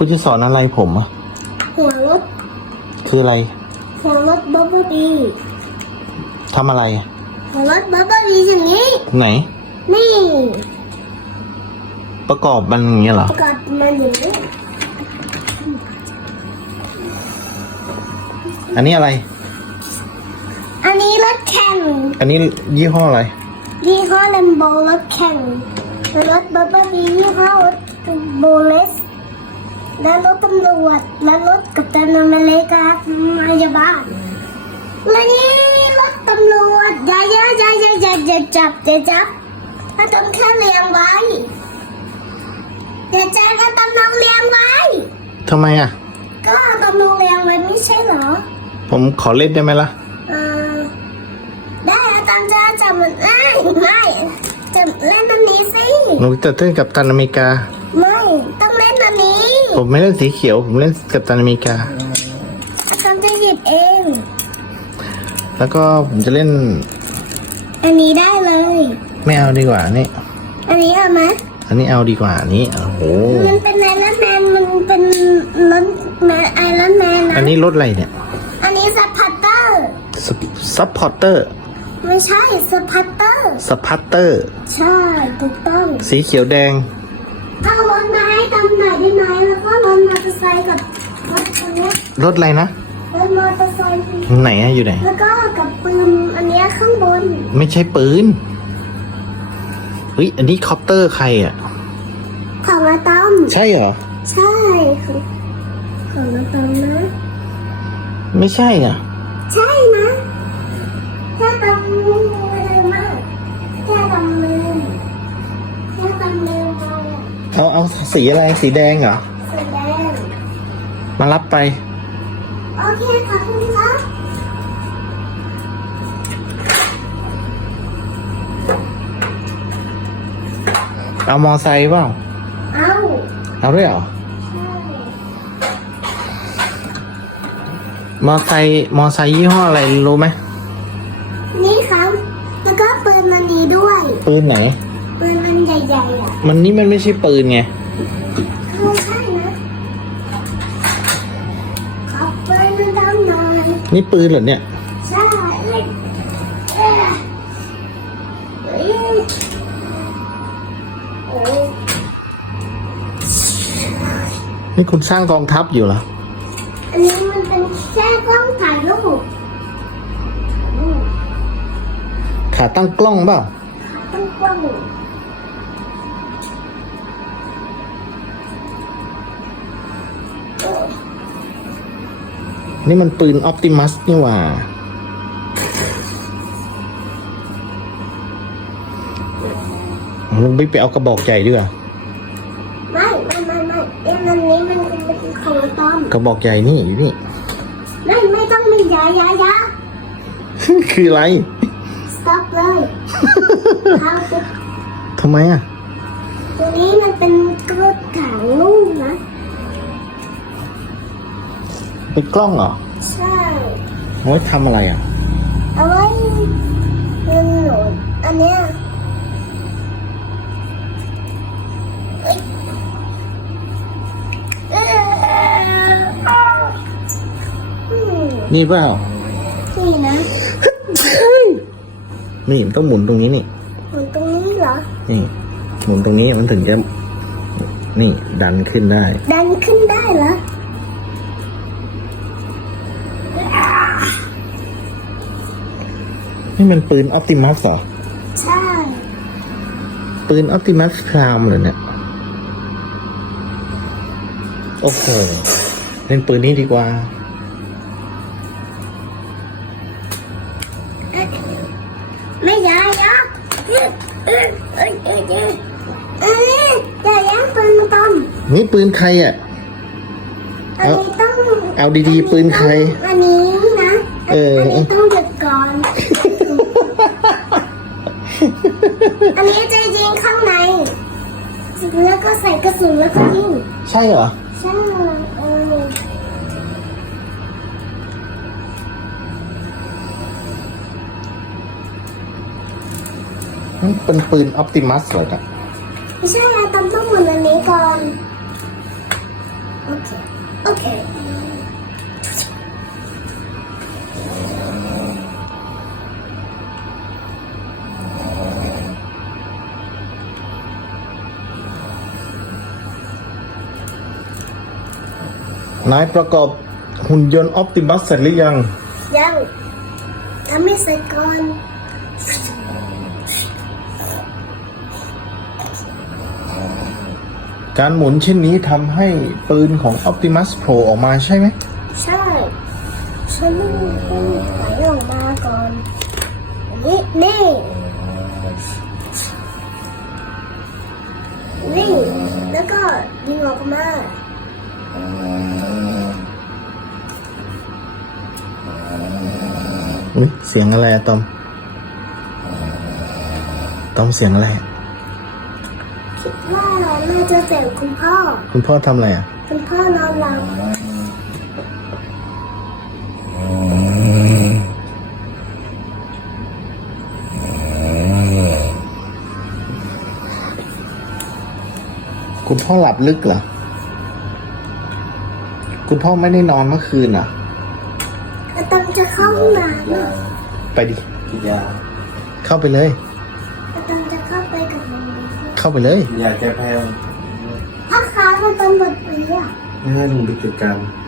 คุณจะสอนอะไรผมอะหัวรถคืออะไรหัวรถบับเบิ้ลบีทำอะไรอะหัวรถบับเบิ้ลบีอย่างนี้ ไหน นี่ ประกอบมันอย่างเงี้ยเหรอประกอบมันอย่างนี้อันนี้อะไร อันนี้รถแข่ง อันนี้ยี่ห้ออะไร ยี่ห้อเลมโบรถแข่ง รถบับเบิ้ลบียี่ห้อรถโบเลส และรถตำรวจและรถกัปตันอเมริกาพยาบาลและนี่รถตำรวจอย่าอย่าอย่าอย่าอย่าอย่าจับอย่าจับถ้าต้องแค่เลี้ยงไว้อย่าจับถ้าต้องเลี้ยงไว้ ทำไมอะก็ต้องเลี้ยงไว้ไม่ใช่เหรอผมขอเล่นได้ไหมล่ะ เออได้แล้วตามจะจับมันไม่ไม่จับเล่นอันนี้สิ หนูจะเล่นกับตันอเมริกา ผมไม่เล่นสีเขียว ผมเล่นกับตันอเมริกาตามจะหยิบเอง แล้วก็ผมจะเล่นอันนี้ได้เลย ไม่เอาดีกว่านี่ อันนี้เอาไหมอันนี้เอาดีกว่าอันนี้โอ้โห มันเป็นไอรอนแมนมันเป็นรถแมนไอรอนแมนอันนะนี้รถอะไรเนี่ยอันนี้สปัตเตอร์ซัพพอร์เตอร์ไม่ใช่สปัตเตอร์ สพัตเตอร์ ใช่ถูกต้อง สีเขียวแดง เอารถมาให้ตำหน่อยได้ไหมแล้วก็รถมอเตอร์ไซค์กับรถอันเนี้ยรถอะไรนะ รถมอเตอร์ไซค์ไหนอะอยู่ไหน แล้วก็กับปืนอันเนี้ยข้างบนไม่ใช่ปืนเฮ้ยอันนี้คอปเตอร์ใครอะของอาตอมใช่เหรอ ใช่ของของอาตอมนะไม่ใช่อะ ใช่นะแค่ตำมืออะไรม เอาเอาสีอะไรสีแดงเหรอ สีแดง มารับไป โอเคขอบคุณครับเอามอไซค์เปล่า เอาเอาด้วยเหรอใช่มอไซค์มอไซค์ยี่ห้ออะไรรู้ไหม นี่ครับ แล้วก็ปืนมันนี้ด้วย ปืนไหนปืนมัน ใหญ่ๆอะมันนี่มันไม่ใช่ปืนไงไม่ใช่นะขอปืนมันดำหน่อยนี่ปืนเหรอเนี่ย ใช่เอ้ยเอ้ยเอ้ยโอ้ยนี่คุณสร้างกองทัพอยู่เหรอ อันนี้มันเป็นแค่กล้องถ่ายรูปอืมขาตั้งกล้องเปล่าต้องกล้อง นี่มันปืนออ t ติมัสนี่หว่า ลุงไปไปเอากระบอกใหญ่ดีกว่าไม่ไม่ไม่ไม่เอ็มอันนี้มันเป็นของตอมกระบอกใหญ่นี่อยู่นี่ ไม่ไม่ต้องมียายายาคืออะไร stop เลยเขาจะทำไมอะ ตัวนี้มันเป็นกระถางลูกนะ เป็นกล้องเหรอใช่เอาไว้ทำอะไรอะเอาไว้เป็นหนูอันเนี้ยเอ้ยเอ้ยอืมนี่เปล่านี่นะนี่มันต้องหมุนตรงนี้นี่หมุนตรงนี้เหรอ นี่หมุนตรงนี้มันถึงจะนี่ดันขึ้นได้ ดันขึ้นได้เหรอ นี่มันปืนออ t ติมัสเหรอ ใช่ ปืนออ t ติมัสพรามเลยเนี่ย โอ้โห เล่นปืนนี้ดีกว่า ไม่ยายอะเอ้ยเอ้ยเอ้ยเอ้ยเอ้ยเอ้ยอย่าแย่งปืนมาต้อมนี่ปืนใครอะ อันนี้ต้อง เอาดีๆ ปืนใคร อันนี้นะ เอออันนี้ต้องหยุด อนอันนี้จะยิงข้างใน แล้วก็ใส่กระสุนแล้วก็ยิง ใช่เหรอ ใช่เออมันเป็นปืนออ t ติมัสเหรอเนี่ยไม่ใช่อะต้องต้องหมุนอันนี้ก่อน โอเค โอเค นายประกอบหุ่นยนต์ออ t ติมัสเสร็จหรือยัง ยังทำไม่เสร็จก่อนการหมุนเช่นนี้ทำให้ปืนของ Optimus โผล่ออกมาใช่ไหม ใช่ ฉันต้องต้องถอยออกมาก่อน นี่นี่นี่แล้วก็ดึงออกมา อุ๊ยเสียงอะไรอะตอมตอมเสียงอะไรอะคิดว่าน่าจะเสียงคุณพ่อ คุณพ่อทำอะไรอะคุณพ่อนอนหลับคุณพ่อหลับลึกเหรอ คุณพ่อไม่ได้นอนเมื่อคืนเหรออาตังจะเข้าห้องน้ำอะไปดิ กินยาเข้าไปเลยอาตังจะเข้าไปกับมันเข้าไปเลย กินยาแก้แพ้ถ้าค้ามันเป็นแบบนี้อะไม่ให้ลุงไปจัดการอ